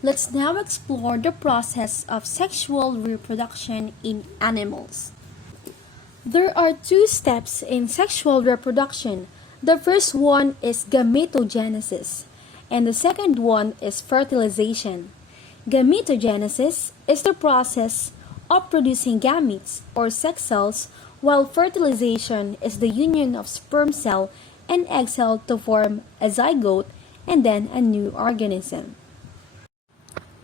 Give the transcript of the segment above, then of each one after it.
Let's now explore the process of sexual reproduction in animals. There are two steps in sexual reproduction. The first one is gametogenesis, and the second one is fertilization. Gametogenesis is the process of producing gametes or sex cells, while fertilization is the union of sperm cell and egg cell to form a zygote and then a new organism.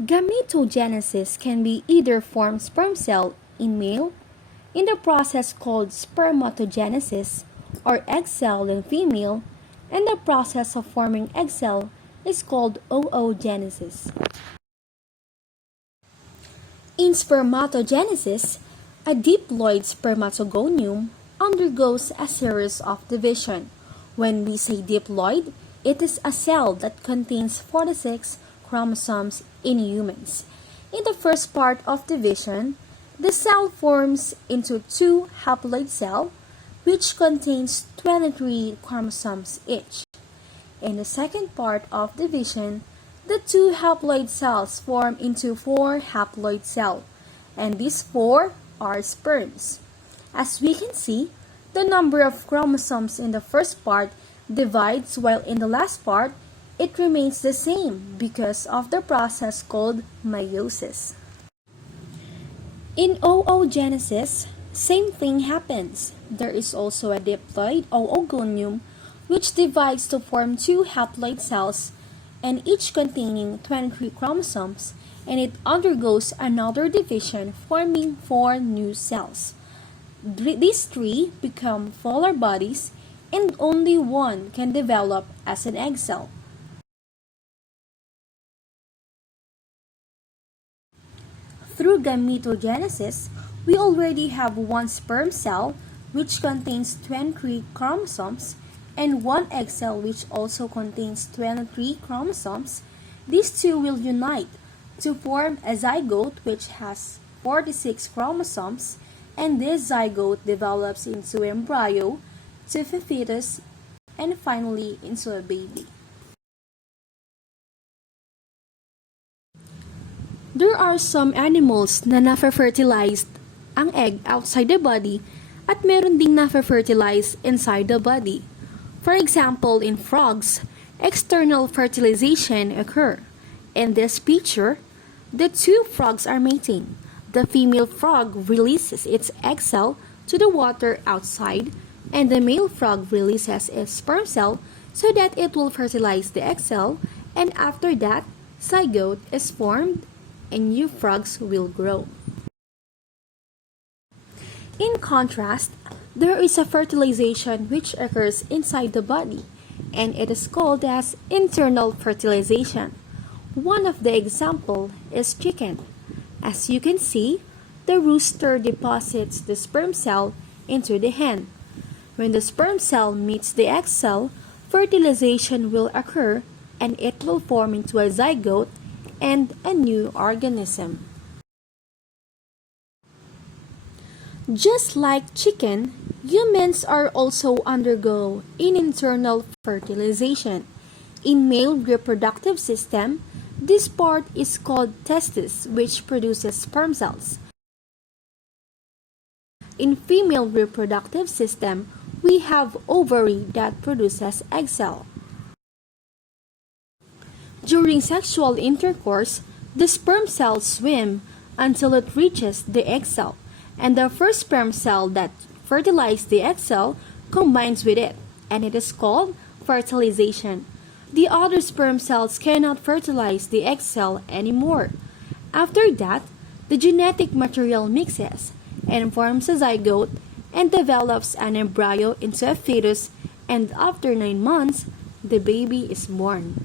Gametogenesis can be either form sperm cell in male in the process called spermatogenesis or egg cell in female, and the process of forming egg cell is called oogenesis. In spermatogenesis, a diploid spermatogonium undergoes a series of division. When we say diploid, it is a cell that contains 46 chromosomes in humans. In the first part of division, the cell forms into two haploid cells, which contains 23 chromosomes each. In the second part of division, the two haploid cells form into four haploid cells, and these four are sperms. As we can see, the number of chromosomes in the first part divides, while in the last part, it remains the same because of the process called meiosis. In oogenesis, same thing happens. There is also a diploid oogonium which divides to form two haploid cells and each containing 23 chromosomes, and it undergoes another division forming four new cells. These three become polar bodies and only one can develop as an egg cell. Through gametogenesis, we already have one sperm cell which contains 23 chromosomes and one egg cell which also contains 23 chromosomes. These two will unite to form a zygote which has 46 chromosomes, and this zygote develops into embryo, to a fetus, and finally into a baby. There are some animals na na-fertilize ang egg outside the body at meron ding na-fertilize inside the body. For example, in frogs, external fertilization occur. In this picture, the two frogs are mating. The female frog releases its egg cell to the water outside, and the male frog releases its sperm cell so that it will fertilize the egg cell, and after that, zygote is formed and new frogs will grow. In contrast, there is a fertilization which occurs inside the body, and it is called as internal fertilization. One of the examples is chicken. As you can see, the rooster deposits the sperm cell into the hen. When the sperm cell meets the egg cell, fertilization will occur and it will form into a zygote and a new organism. Just like chicken, humans are also undergo in internal fertilization. In male reproductive system, this part is called testis, which produces sperm cells. In female reproductive system, we have ovary that produces egg cell. During sexual intercourse, the sperm cells swim until it reaches the egg cell, and the first sperm cell that fertilized the egg cell combines with it, and it is called fertilization. The other sperm cells cannot fertilize the egg cell anymore. After that, the genetic material mixes and forms a zygote and develops an embryo into a fetus, and after 9 months, the baby is born.